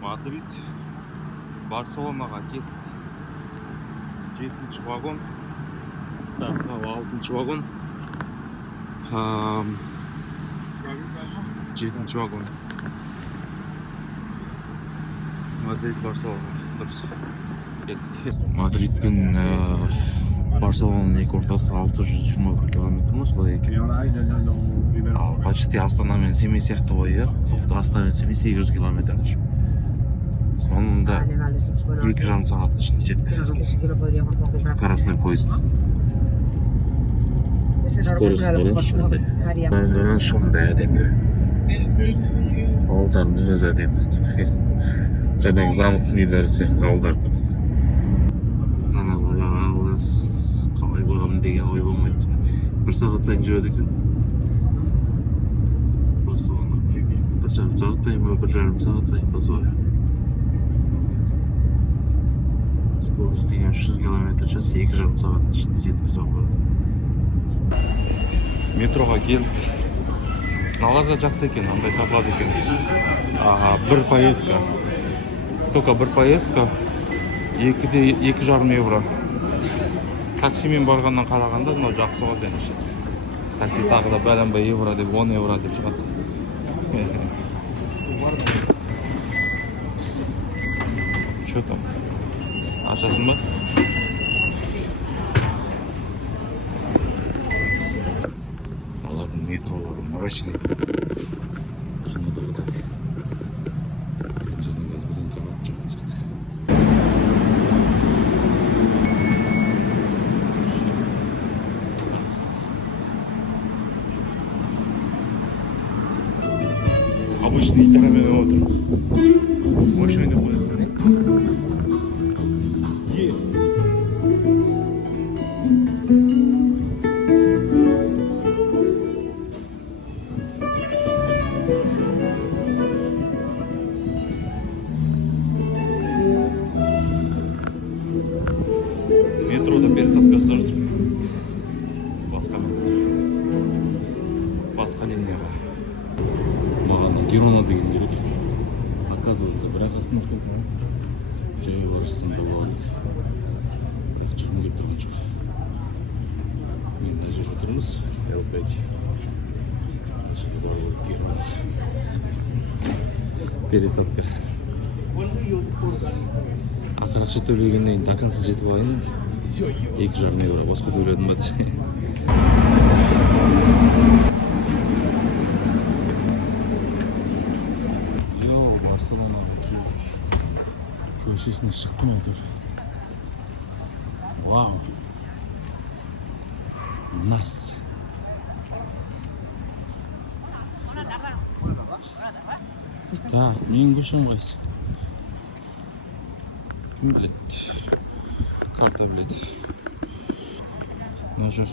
Мадрид, Барселонаға кеттік. 7-ші вагон. Так, 6-ші вагон. 7-ші вагон. Мадрид, Барселона. Дұрыс. Кеттік. Мадрид пен Барселонаның екі ортасы 621 километр ма, солай екен. Почти Астана мен Семей сияқты ғой, иә. Астана мен Семей 800 километр. Сонында 2,5 сағаттың ішінде жеттік. Скоростной поезд. Скорость баран шындай әдем. Ауылдардың өзі әдем. Жаңағы замок нелері сияқты ауылдар. Қалай барамын деген ой болмайды. 1 сағат сайын жүреді екен. Барселона. 1,5 сағат па, 1,5 сағат сайын па солай. Скорость деген 300 км час 2,5 сағаттың ішінде жеткізіп алады. Метроға келдік. Наларға жақсы екен, андай сатылады екен. Бір поездка. Только бір поездка 2,5 евро. Таксимен барғаннан қарағанда мынау жақсы ғой деніш. Такси тағы да бәлембай евро деп, 10 евро деп шығады. Что там? Ашасын ба? Алардың метролары мрачный. Қанады ғой так. Жүздің газбеден қағап жатқан сияқты. Обычный итарамен отыр. Машина ходит. Метрода пересадка саждық. Басқа линияға. Маған Герона деген керек. Оказывается, бірақ астына қойған. Жай барысында болады. Шығын кеп тұрған жоқ. Енді жүріп отырмыз. L5. Пересадка. Ақырақша төлегеннен до конца жетіп алайын. 2,5 евро. Басқа төледім ба десе. Барселонаға келдік. Көшесіне шықтым әйтеуір. Вау! Nice! Так, менің көшем қайсы? Кім біледі? Карта біледі. На жоқ.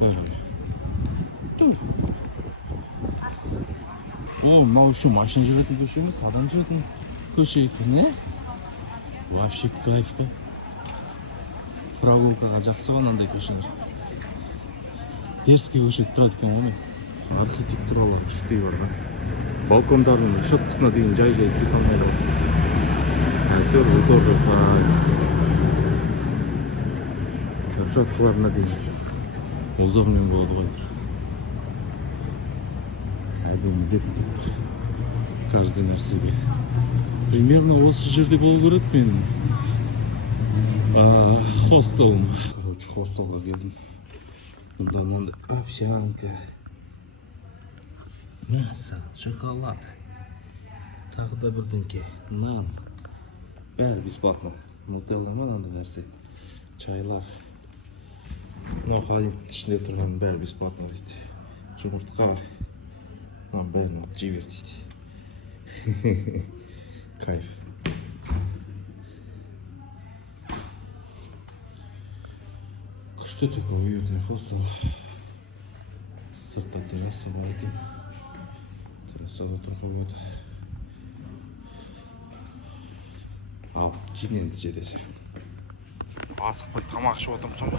Бәрі. О, мынау үшін машина жүретін көше емес, адам жүретін көше екен, не? Вообще кайф қой. Прогулкаға жақсы ғанандай көшелер. Дерзкий көше тұрады екен ғой мен. Архитектуралар күшті бар. Балкондардың шоттысына дейін жай-жай істей салмайды ғой. Әйтеуір өтор жасай. Шоткаларына дейін. Удобный болады ғой. Каждый нәрсеге. Примерно осы жерде болу керек менің. Хостелым. Короче, хостелға келдім. Мұнда мынандай овсянка. Мясо, шоколад. Тағы да бірдеңке. Нан. Бәрі бесплатно. Нутелла ма мынандай нәрсе. Чайлар. Мынау холодильниктің ішінде тұрған бәрі бесплатно дейді. Жұмыртқа. Бәрін жей бер дейді. Кайф. Күшті такой уютный хостел. Сыртта терраса бар екен. Террасада отыруға болады. Ал, жинен жетесі. Асықпай тамақ ішіп отырмын соң.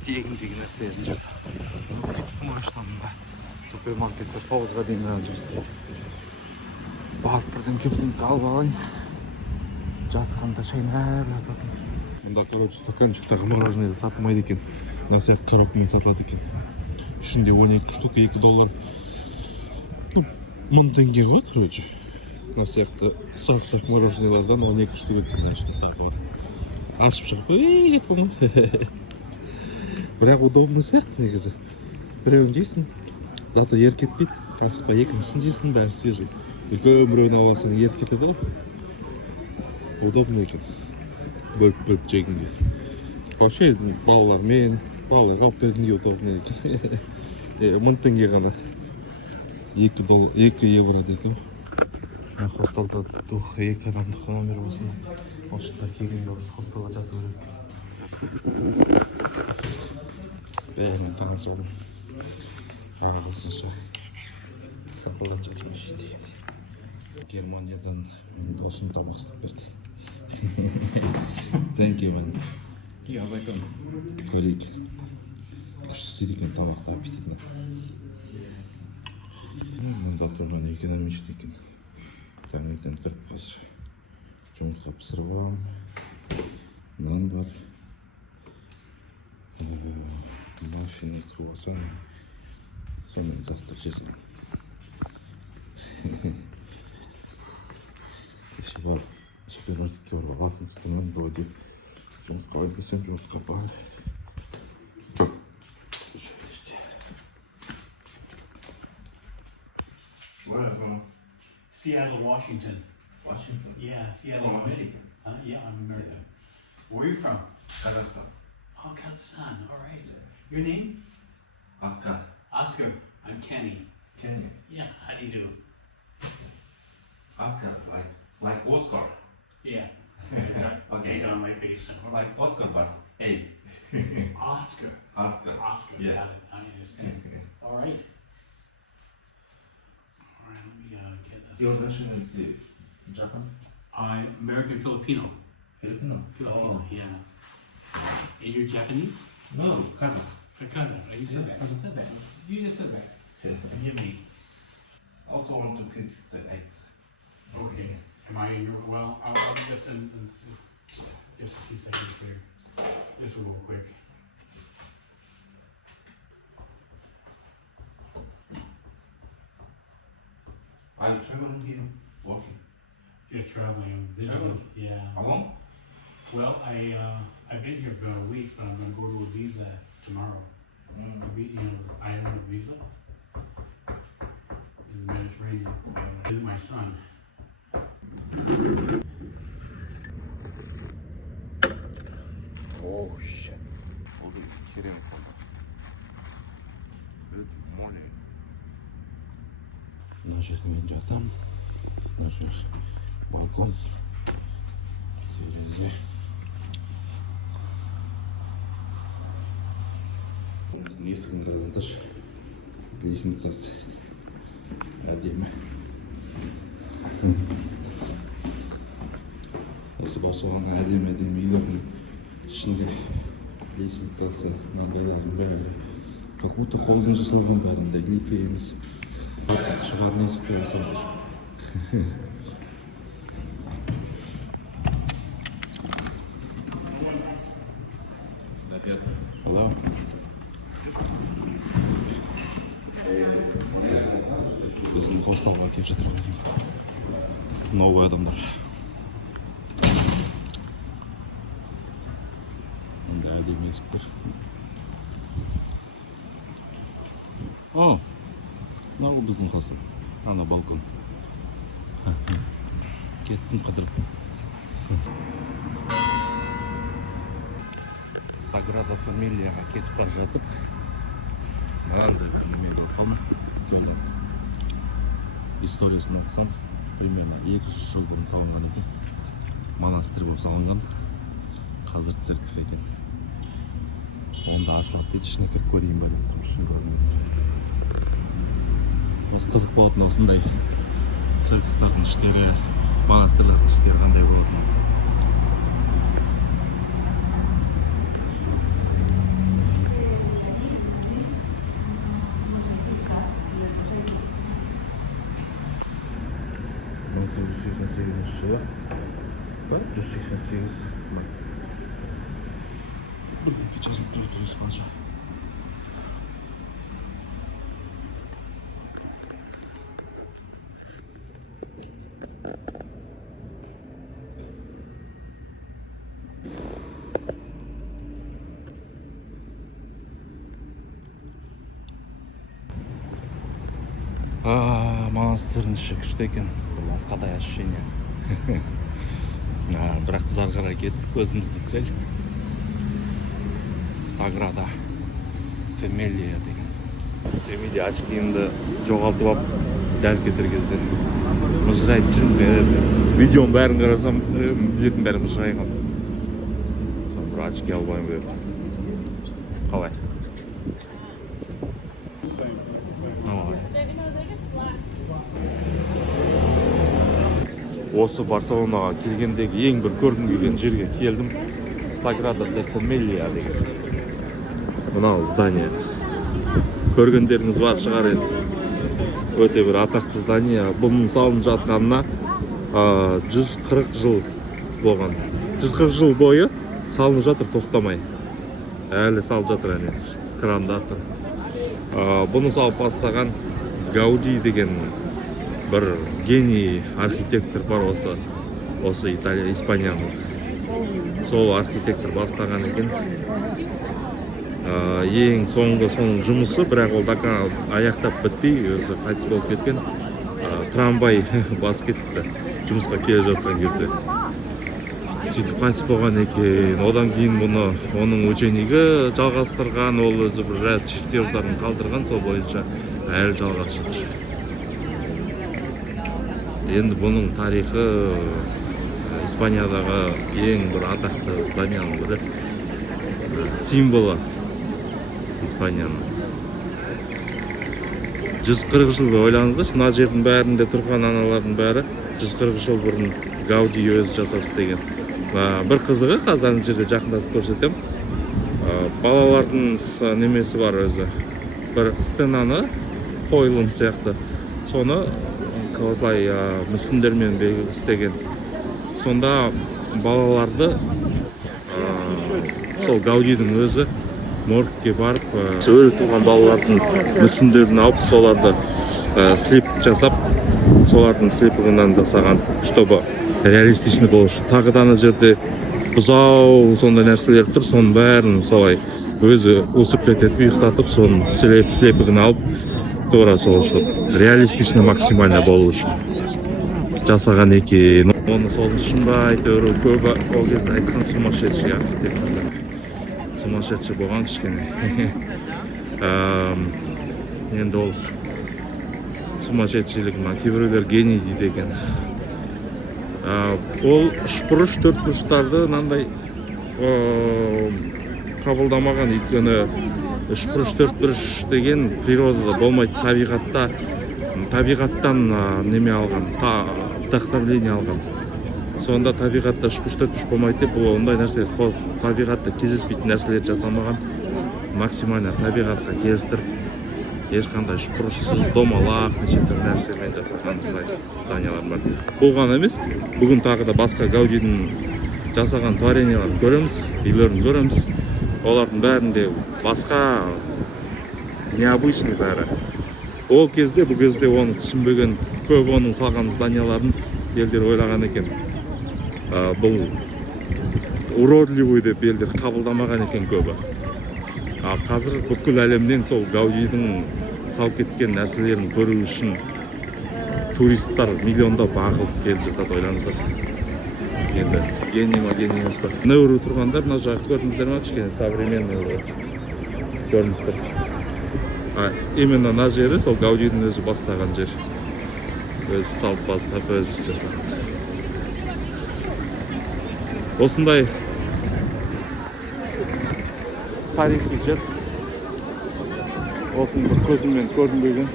Тегін нәрселерін жеп. Ұмытып кетіппін ғой штанында. супермаркетте 9-га дейін ғана жұмыс істейді. Барып бірдеңке алып алайын. Жатқанда шайнап жататын. Мұнда, короче, стаканчықтағы мороженое сатылмайды екен. Мына сияқты коробкамен сатылады екен. Ішінде 12 штука $2. 1000 теңге ғой, короче. Мына сияқты сақ мороженелерден 12 штука теңге тапып алды. Ашып шығып, кетіп қалған. Бірақ удобно сияқты негізі. Біреуін жейсің, зато еріп кетпейді. Асықпа, екіншісін жейсің, бәрі свежий. Үлкен біреуін аласың, еріп кетеді. Удобно екен. Бөліп жегенге. Вообще балаларға алып бергенге удобно екен. 1000 теңге ғана. €2 деді. Хостелда 2 адамдық номер болсын. Осындай келгенде осы хостелға жату керек. Бәрін таныс орын. Ағылшынша сақылап жатырмын ішінде. Германиядан досым тамақ істеп берді. Thank you, man. Yeah, welcome. Көрейік. Күшті істейді екен тамақты, аппетитно. Мұнда тұрман экономичный екен. Таңертең тұрып қазір жұмыртқа пісіріп аламын. Нан бар. Маффин, круассан. Сонымен завтрак жасаймын. Кеше барып супермаркетке барып алатын тұтынған вроде жұмыртқа алып келсем жұмыртқа бар. Where are you from? Seattle, Washington. Washington? Yeah, Seattle. Oh, American. Yeah, I'm American. Where are you from? Kazakhstan. Oh, Kazakhstan. All right. Your name? Oscar. Oscar. I'm Kenny. Kenny. Yeah, how do you do? Oscar, like Oscar. Yeah. Okay. Get on my face. Like Oscar, but A. Oscar. Oscar. Oscar. Yeah. Got it. I understand. All right. All right, let me get this. Your nationality? Japan? I'm American Filipino. Filipino? Filipino, yeah. And you're Japanese? No, Kazakh. Kazakh. You said that. You said that. You just said that. Forgive me. Also want to cook the eggs. Okay. Am I in your, well, I'll just in just a few seconds here. Just real quick. Are you traveling here? Working? Just traveling. Traveling? Yeah. How long? Well, I've been here about a week, but I'm gonna go to a visa tomorrow. Island visa in the Mediterranean. This is my son. Oh shit. Oldu керемет болды. Good morning. Мына жерде мен жатамын. Мына жер балкон. Терезе. Есігін қараңыздаршы. Лестницасы әдемі. Осы Барселона әдемі үйлердің ішінде лестницасы, мынандайлардың бәрі как будто қолдан жасалған бәрінде лифе емес. Шығатын есікті жасалсыз. Hello. Біздің хостелға келіп жатыр. Новый адамдар. Мында әдемі есік бар. О, мынау біздің хостел. Ана балкон. Кеттім қыдырып. Саграда Фамилияға кетіп бара жатып, мынандай бір неме болып қалды. Жолда историясын оқысам, примерно 200 жыл бұрын салынған екен. Монастырь болып салынған. Қазір церковь екен. Онда ашылады дейді, ішіне кіріп көрейін ба деп тұрмын, көрмеймін. Осы қызық болатын осындай церковьтардың іштері, монастырлардың іштері қандай болатын. жылы 188 жазылып тұрды қанша. Монастырдың іші күшті екен. Бұл басқадай ощущение. Бірақ біз ары қарай кеттік, өзіміздің цель. Саграда Фамилия деген. Семейде очкиімді жоғалтып алып, дәл кетер кезде мыжырайып жүрмін. Видеоның бәрін қарасам, билеттің бәрі мыжырайған. Соны бір очки албайым берді. Қалай? Осы Барселонаға келгендегі ең бір көргім келген жерге келдім. Саграда де Фамилия деген. Мынау здание. Көргендеріңіз бар шығар енді. Өте бір атақты здание. Бұның салынып жатқанына 140 жыл болған. 140 жыл бойы салынып жатыр тоқтамай. Әлі салып жатыр әне. Кранда тұр. Бұны салып бастаған Гауди деген бір гений архитектор бар осы Италия, Испанияның. Сол архитектор бастаған екен. Ең соңғы соның жұмысы, бірақ ол аяқтап бітпей, өзі қайтыс болып кеткен. Трамвай басып кетіпті жұмысқа келе жатқан кезде. Сөйтіп қайтыс болған екен. Одан кейін бұны оның ученигі жалғастырған, ол өзі біраз чертеждарын қалдырған, сол бойынша әлі жалғасып жатыр. Енді бұның тарихы Испаниядағы ең бір атақты зданияның бірі, символы Испанияның. 140 жыл ойлаңыздар, мына жердің бәрінде тұрған аналардың бәрі 140 жыл бұрын Гауди өзі жасап істеген. Бір қызығы, қазір жерде жақындатып көрсетем. Балалардың немесі бар өзі. Бір сценаны қойылым сияқты. Соны осылай мүсіндермен істеген. Сонда балаларды сол Гаудидің өзі моргке барып, өлі туған балалардың мүсіндерін алып, соларды слип жасап, солардың слипігінен жасаған, чтобы реалистичный болушы. Тағы да жерде бұзау сондай нәрселер тұр, соның бәрін солай өзі усыплет етіп, ұйықтатып, соның слипігін алып, тура сол реалистичный максимально болу үшін жасаған екен. Оны сол үшін ба әйтеуір көбі ол кезде айтқан сумасшедший архитектор. Сумасшедший болған кішкене. Енді ол сумасшедшийлігімен кейбіреулер гений дейді екен. Ол үшбұрыш, төртбұрыштарды мынандай қабылдамаған, өйткені үшбұрыш, төртбұрыш деген природада болмайды, табиғаттан неме алған, вдохновление алған. Сонда табиғатта үшбұрыш, төртбұрыш болмайды деп, бұл ондай нәрселер табиғатта кездеспейтін нәрселер жасамаған, максимально табиғатқа келістіріп, ешқандай үшбұрышсыз домалақ неше түрлі нәрселермен жасаған зданиялар бар. Бұл ғана емес, бүгін тағы да басқа Гаудидің жасаған творенияларын көреміз, үйлерін көреміз. Олардың бәрінде басқа, необычный бәрі. Ол кезде, бұл кезде оны түсінбеген, көп оның салған зданияларын елдер ойлаған екен. Бұл уродливый деп елдер қабылдамаған екен көбі. Қазір бүкіл әлемнен сол Гаудидің салып кеткен нәрселерін көру үшін туристтар миллиондап ағылып келіп жатады, ойлаңыздар. Енді гений емес па. Неуру тұрғандар, мына жағы көрдіңіздер ма, кішкене современный көрініп тұр. Именно мына жері сол Гаудидің өзі бастаған жер. Өзі салып бастап, өзі жасаған. Осындай тарихи жер. Осын бір көзіммен көрдім деген.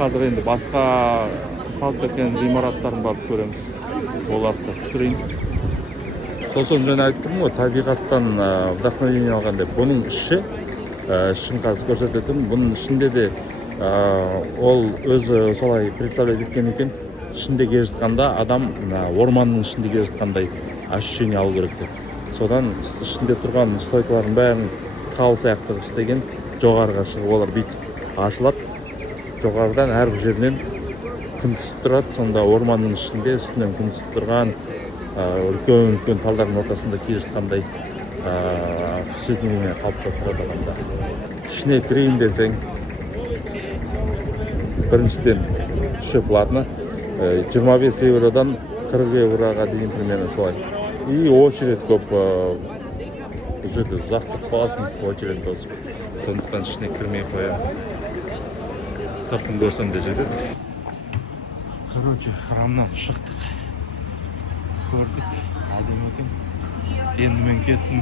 Қазір енді басқа салып кеткен ғимараттарын барып көреміз. Оларды түсірейін. Сосын мен айттым ғой, табиғаттан вдохновение алған деп. Бұның ішін қазір көрсететін, бұның ішінде де Ол өзі солай представлять еткен екен. Ішінде келе жатқанда адам орманның ішінде келе жатқандай ощущение алу керек деп. Содан ішінде тұрған стойкалардың бәрін қал сияқты қылып істеген. Жоғарыға шығып олар бүйтіп ашылады. Жоғарыдан әрбір жерінен күн түсіп тұрады. Сонда орманның ішінде үстінен күн түсіп тұрған үлкен талдардың ортасында келе жатқандай впечатление қалыптастырады адамда. Ішіне кірейін десең, біріншіден үші платно, 25 евродан 40 евроға дейін примерно солай. И очередь көп, уже ұзақтық боласын, очередь тосып. Сондықтан ішіне кірмей қоямын. Сыртын көрсем де жетеді. Короче, храмнан шықтық. Көрдік, әдемі екен. Енді мен кеттім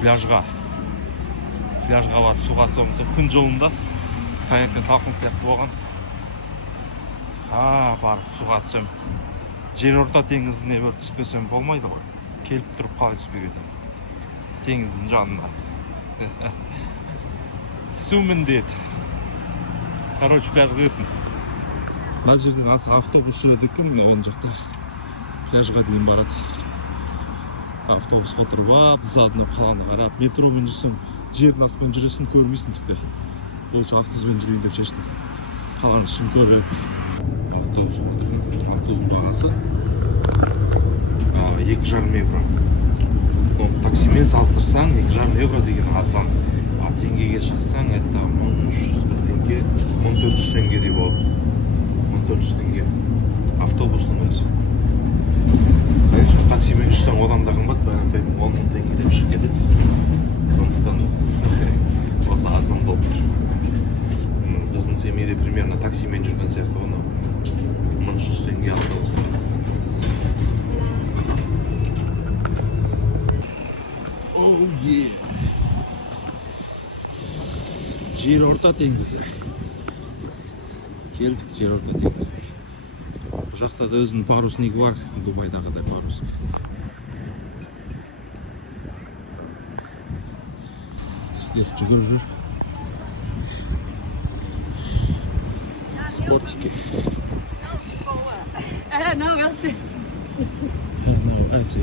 пляжға. Пляжға барып суға түсемін. Күн жолында таңертең салқын сияқты болған. Барып суға түсем. Жерорта теңізіне бір түспесем болмайды ғой. Келіп тұрып қалай түспек етем. Теңіздің жанында. Түсу міндет. Короче, пляжға кеттім. Мына жерден автобус жүреді екен, мына оң жақта. Пляжға дейін барады. Автобусқа отырып алып, задына қаланы қарап, метромен жүрсем, жердің астымен жүресің, көрмейсің тіпті. Лучше автобуспен жүрейін деп шештім. Қаланы ішін көріп. Автобусқа отырдым. Автобустың бағасы 2,5 евро. Таксимен салыстырсаң 2,5 евро деген арзан. Теңгеге шықсаң, это 1300 теңге, 1400 теңгедей болады. 1400 теңге. Автобустың өзі. Конечно, таксимен жүрсең одан да қымбат, 10 мың теңге деп шығып кетеді. Сондықтан осы арзан болып тұр. Біздің семейде примерно таксимен жүрген сияқты оны 1100 теңге автобус. Жерорта теңізі. Келдік жерорта теңізіне. Бұл жақта да өзінің паруснигы бар, Дубайдағыдай парус. Біздер жүгіріп жүр. Спортики. Non, merci. Non, merci.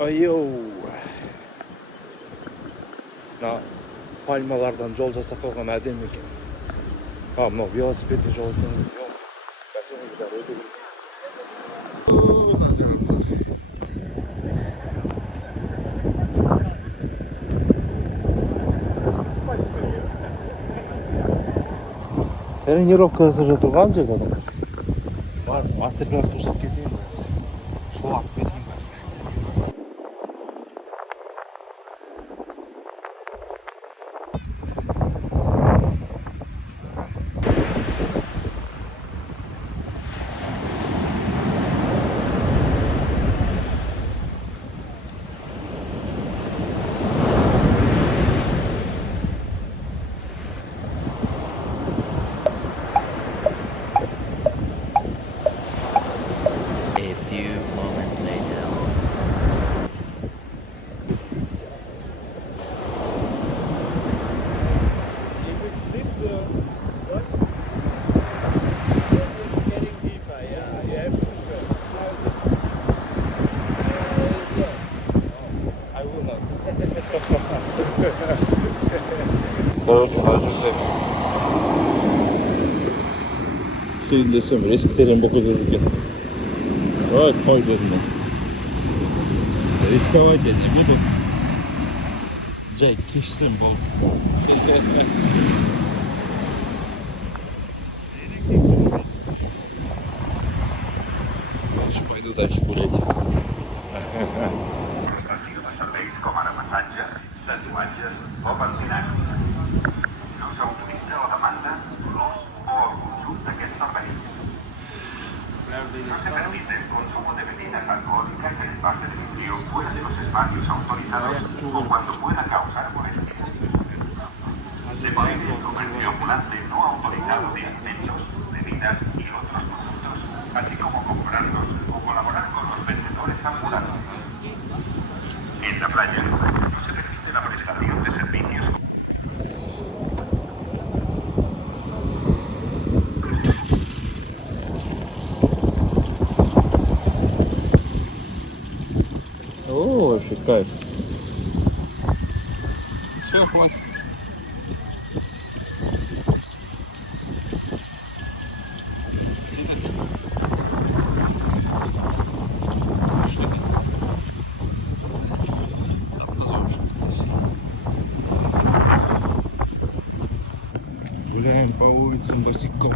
Айоу. Пальмалардан жол жасап қойған әдемі екен. Мынау велосипедте жол екен. Тренировка жасап жатырған жерде адам. Бар, мастер-класс көрсетіп кетейін. Шолап кетейін. Короче, ажырдым. Түсейін десем, рисктерін бұл көзір екен. Ой, қой дедім мен. Рисковать я не буду. Жай кешсем болды. Короче, пойду дальше гулять. No se permite el consumo de bebidas alcohólicas en el bar de servicio fuera de los espacios autorizados o cuando pueda causar molestias. Se prohíbe el comercio ambulante no autorizado de alimentos, bebidas y otros productos, así como comprarlos o colaborar con los vendedores ambulantes. En la playa no se permite la prestación de servicios. О, вообще кайф. Все, хватит. Гуляем по улицам босиком.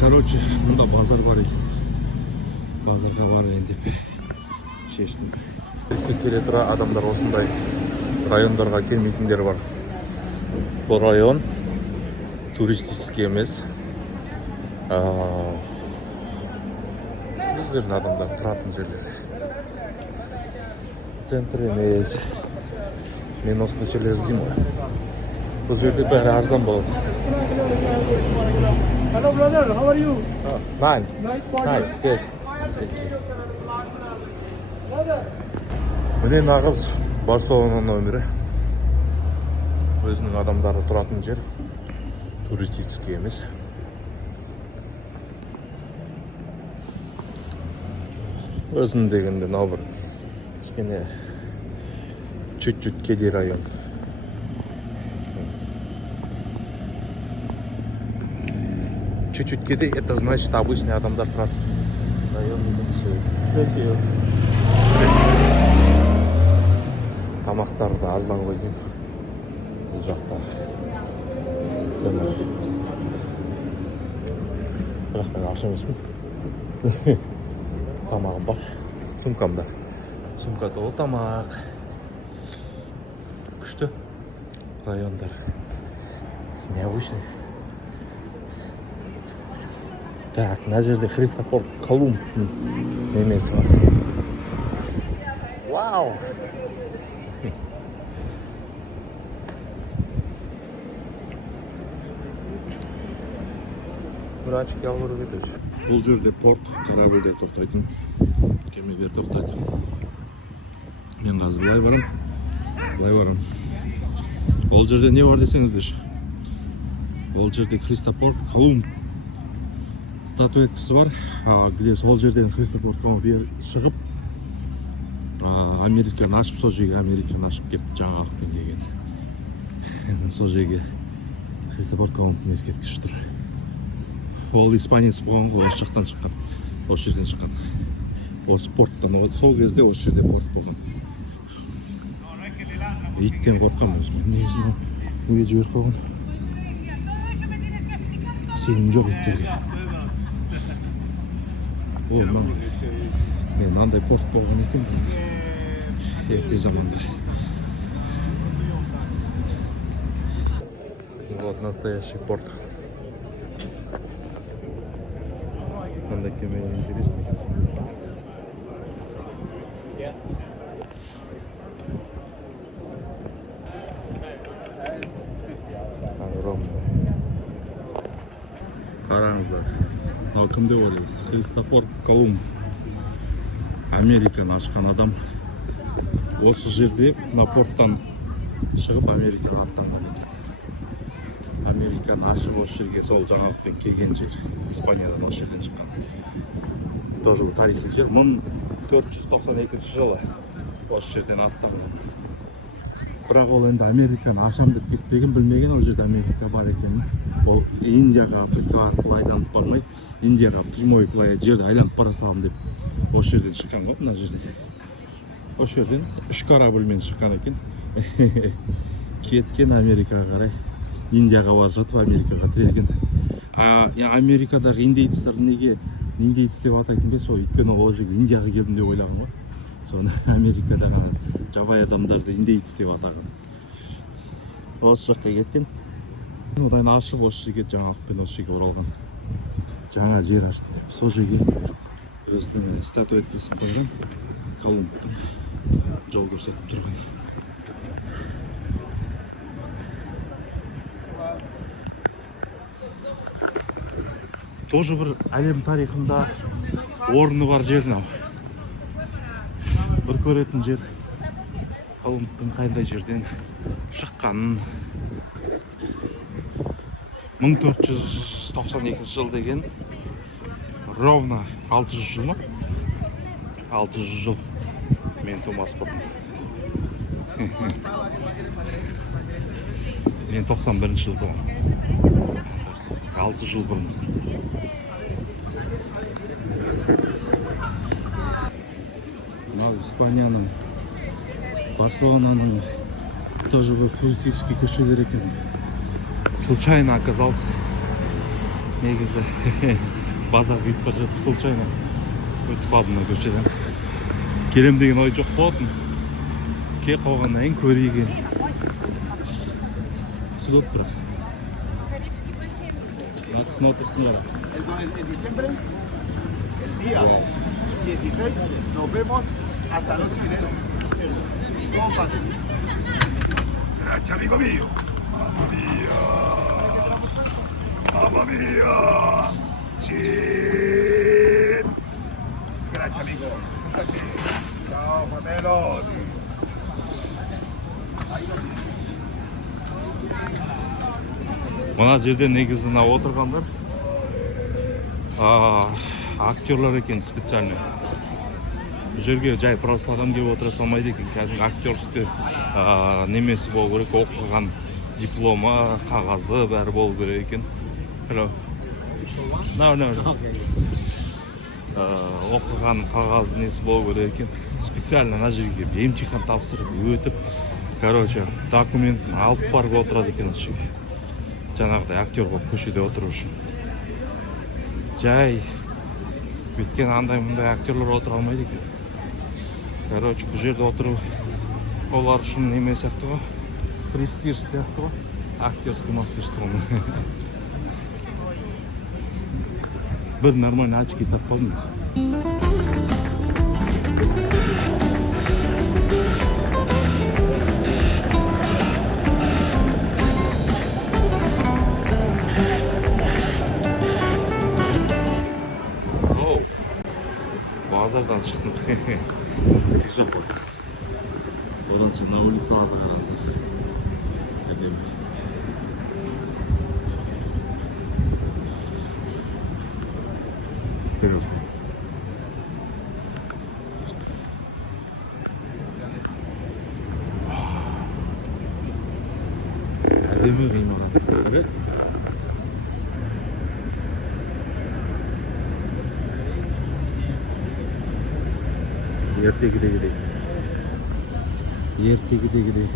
Короче, мында базар бар екен. Базарға барайын деп шештім. Келе тұра адамдар осындай райондарға келмейтіндер бар. Бұл район туристический емес. Өздерін адамдар тұратын жерлер. Центр емес. Мен осындай жерлер іздеймін ғой. Бұл жерде бәрі арзан болады. Hello brother, how are you? Fine. Nice party. Nice, good. Міне нағыз Барселона номері. Өзінің адамдары тұратын жер. Туристический емес. Өзінің дегенде мынау бір кішкене чуть-чуть кедей район. Чуть-чуть кедей, это значит обычный адамдар тұрады. Район деген. Тамақтары да арзан ғой деймін. Бұл жақта. Бірақ мен ақша емеспін. Тамағым бар. Сумкамда. Сумка толы тамақ. Күшті райондар. Необычный. Так, мына жерде Христофор Колумбтың немесі бар. Вау! Бір очки алып көру керек. Бұл жерде порт, корабльдер тоқтайтын, кемелер тоқтайды. Мен қазір былай барам. Бұл жерде не бар десеңіздер? Бұл жерде Христофор Колумб статуэткасы бар, где сол жерден Христофор Колумб шығып, Американы ашып, сол жерге Американы ашып кеп жаңалықпен деген. Сол жерге Христофор Колумбтың ескерткіші тұр. Ол испанец болған ғой, осы жақтан шыққан, осы жерден шыққан. Осы порттан, сол кезде осы жерде порт болған. Иттен қорқам өзім. Негізін өйе жібер қойған. Сенім жоқ иттерге. Мен мынандай порт болған екен. Ерте заманда. Вот настоящий порт. Қандай кеме интересно. Қараңыздар. Мынау кім деп ойлайсыз? Христофор Колумб. Американы ашқан адам. Осы жерде мына порттан шығып Америкаға аттанған екен. Американы ашып осы жерге сол жаңалықпен келген жер. Испаниядан осы жерден шыққан. Тоже тарихи жер. 1492 жылы осы жерден аттанған. Бірақ ол енді Американы ашам деп кетпеген, білмеген ол жерде Америка бар екенін. Ол Индияға, Африкаға арқылы айланып бармай, Индияға прямой былай жерді айланып бара салам деп осы жерден шыққан ғой, мына жерде. Осы жерден 3 корабльмен шыққан екен. Кеткен Америкаға қарай. Индияға бар жатып Америкаға тірелген. Америкадағы индейцтер неге индейц деп атайтын бе сол, өйткені ол жерге Индияға келдім деп ойлаған ғой. Соны Америкадағы жабай адамдарды индейц деп атаған. Осы жаққа кеткен. Одан ашық осы жерге жаңалықпен осы жерге оралған. Жаңа жер ашты деп. Сол жерге өзінің статуэткасын қойған. Колумбтың жол көрсетіп тұрған. Тоже бір әлем тарихында орны бар жер мынау. бір көретін жер Колумбтың қандай жерден шыққанын. 1492 жыл деген ровно 600 жыл ма? 600 жыл мен тумас бұрын. Мен 91 жыл туған. 6 жыл бұрын. Мынау Испанияның, Барселонаның тоже бір туристический көшелер екен. Случайно оказался. Негізі базар кетіп бара жатып, случайно өтіп қалдым мына көшеден. Келем деген ой жоқ болатын. Келіп қалғаннан кейін көрейін. Көп бір. Атысына отырсын қара. En diciembre, el día 16, nos vemos hasta noche dinero. Gracias, amigo mío. Mamma mía. Mamma mía. Sí. Gracias, amigo. Chao, pateros. Мына жерде негізі отырғандар актерлар екен специально. Бұл жерге жай просто адам келіп отыра салмайды екен. Кәдімгі актерский немесі болу керек, оқыған дипломы, қағазы бәрі болу керек екен. Hello. No. Оқыған қағазы несі болу керек екен. Специально мына жерге емтихан тапсырып өтіп, короче, документін алып барып отырады екен. Жаңағыдай актер болып көшеде отыру үшін. Жай өткен андай-мұндай актерлар отыра алмайды екен. Короче, бұл жерде отыру олар үшін неме сияқты ғой, престиж сияқты ғой, актерский мастерство. Бір нормальный очки таппадым. Базардан шықтым. Жоқ қой. Одан кейін на улицаға қараңыздар. Әдемі. Вперед. Әдемі ғимарат. Ертегідегідей.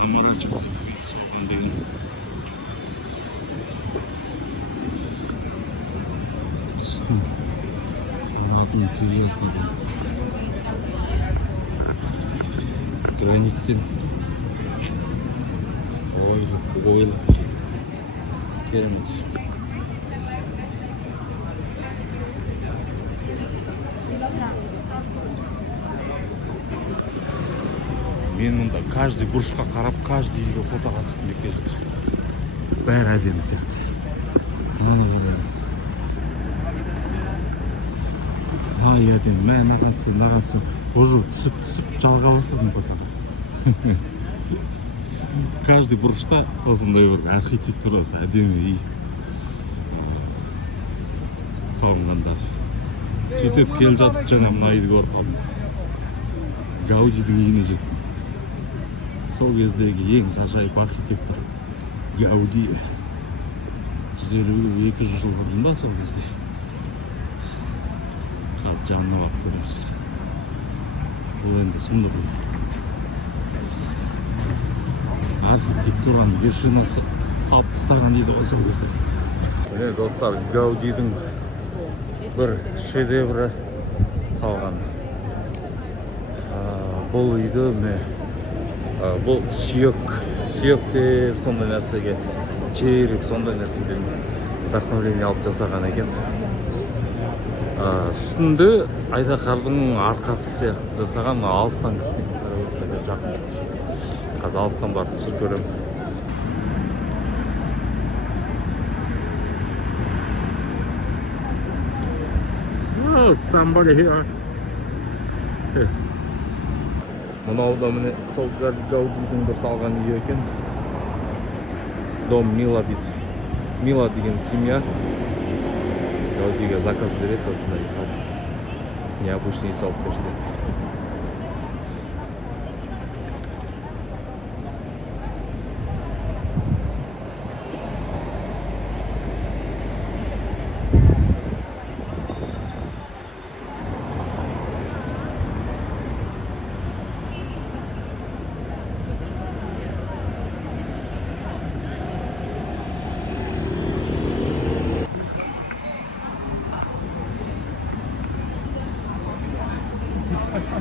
Заморачиваться деген. Интересно. Граниттен. Ой, бойлы. Керемет. Мен мұнда каждый бұрышқа қарап, каждый үйге фотоға түсіп келеді. Бәрі әдемі сияқты. Ай, әдемі, мен нағатсым. Уже түсіп жалға бастадым фотоға. Каждый бұрышта осындай бір архитектурасы әдемі үй салынғандар. Сөйтіп кел жатып жаңа мына үйді көріп қалдым. Гаудидің үйіне жеттім. Сол кездегі ең ғажайып архитектор Гауди. 150-200 жыл бұрын ба сол кезде. Қазір жанына барып көреміз. Бұл енді сұмдық. Архитектураның вершинасы салып тастаған дейді ғой сол кезде. Міне достар, Гаудидің бір шедеврі салған. Бұл үйді бұл сүйектер сондай нәрсеге череп сондай нәрседен вдохновление алып жасаған екен. үстінде айдаһардың арқасы сияқты жасаған алыстан кішкене жақын. Қазір алыстан барып түсір көремін. Oh, somebody here. Мынау да міне сол Гаудидің бір салған үйі екен. Дом Мила дейді. Мила деген семья. Гаудиге заказ береді, осындай үй салып. Необычный үй салып берді.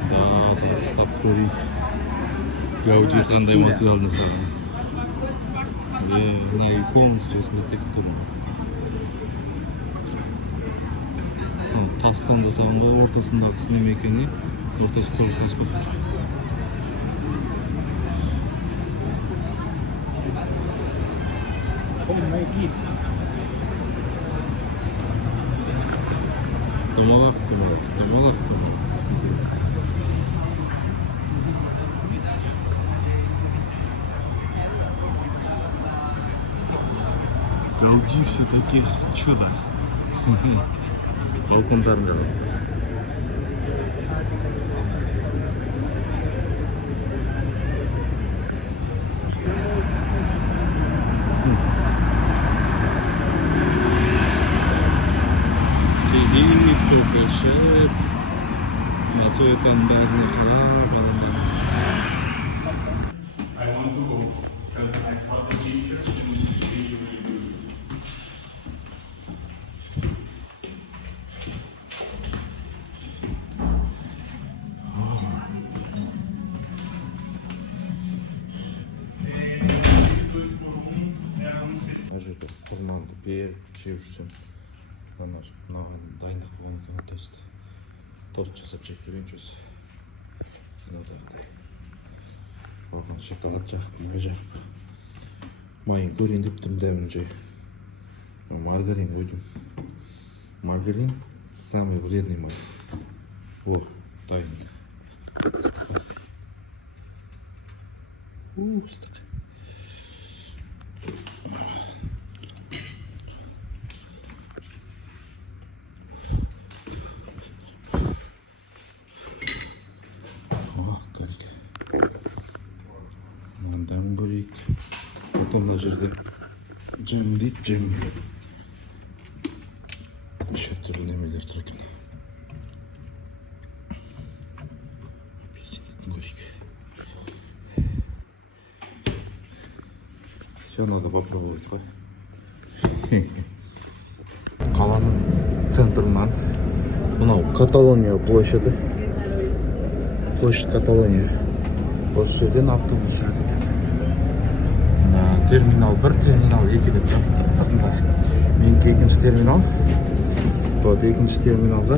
Да, дұрыстап көрейік. Гауди қандай материал жасаған. Мына полностью осындай текстура. Тастан жасаған ғой, ортасындағы неме екен, ортасы тоже тас болып тұр. Домалақ. Гауди все-таки чудо. Балкондарында. Сидит, покушает. Насуетан бәріне қарап алынды. I want to go because I saw the pictures and it's really, really good. Ожидал, форманды беріп, жеп жүрсем. Мынаған дайындық болған екен тост. Тост жасап жеп көрейінші осы. Мынадағыдай. Оған шоколад жағып, май жағып. Майын көрейін деп тұрмын дәмін жай. Маргарин қойдым. Маргарин самый вредный май. О, дайын. Стакан. Мындан бөлек потом мына жерде джем дейді, джем. Еще түрлі немелер тұр екен. Апельсин көрейік. Все надо попробовать ғой. Қаланың центрынан мынау Каталония площади. Площадь Каталония. Осы жерден автобус жүреді екен. Терминал 1, терминал 2 деп жазылып тұр сыртында. Менікі екінші терминал. Вот екінші терминалға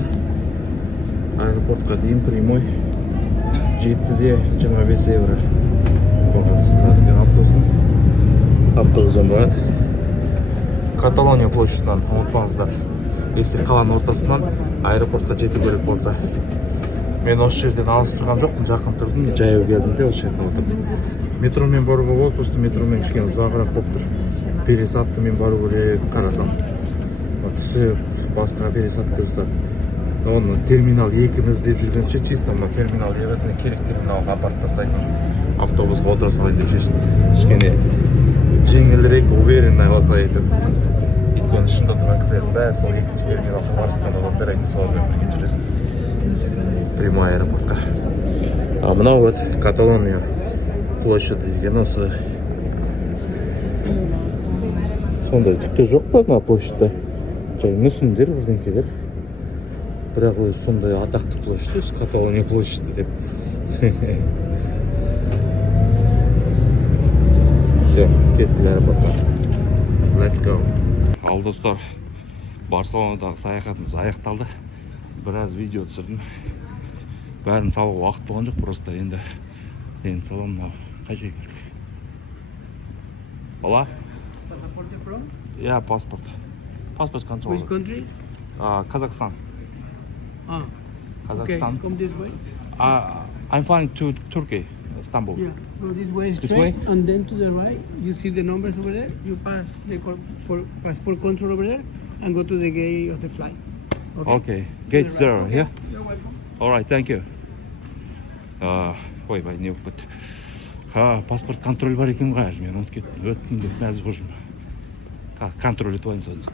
аэропортқа дейін прямой 7-25 евро. Бағасы автобуспен барады. Каталония площадынан ұмытпаңыздар. Если қаланың ортасынан аэропортқа жету керек болса. Мен осы жерден алыс тұрған жоқпын, жақын тұрдым, жаяу келдім де осы жерден отырдым. Метромен баруға болады, просто метромен кішкене ұзағырақ болып тұр. Пересадкамен бару керек, қарасам. Түсі басқа пересадка жасап. Оны терминал 2-міз деп жүргенше, чисто терминал 2-ні керек терминалға апарып тастайтын. Автобусқа отыра салайын деп шештім. Кішкене жеңілірек, уверенный осылай етіп. Өйткені ішінде тұрған кісілердің бәрі сол екінші терминалға барыстан олар әке солармен бірге жүресін. Прямой аэропортқа. Мынау вот Каталония площади деген осы. Сондай түкті жоқ па мына площадьта? Жай мүсіндер, бірдеңкелер. Бірақ өзі сондай атақты площадь, Каталония площади деп. Все, кеттік аэропортқа. Let's go. Ал достар, Барселонадағы саяхатымыз аяқталды. біраз видео түсірдім. Бәрін салуға уақыт болған жоқ, просто енді салам. Мынау қай жерге келдік? Бала? Passport from? Yeah, passport. Passport control. Which country? Kazakhstan. Ah, okay. Kazakhstan. Come this way. I'm flying to Turkey, Istanbul. Yeah, go this way This straight, way? and then to the right. You see the numbers over there. You pass the passport control over there, and go to the gate of the flight. Okay. Gate To the zero, right. yeah? You're welcome. All right, thank you. Ойбай, не болып кетті. Паспорт контроль бар екен ғой әлі, мен ұмытып кеттім. Өттім деп мәз болып жүрмін. Контроль етіп алайын сосын.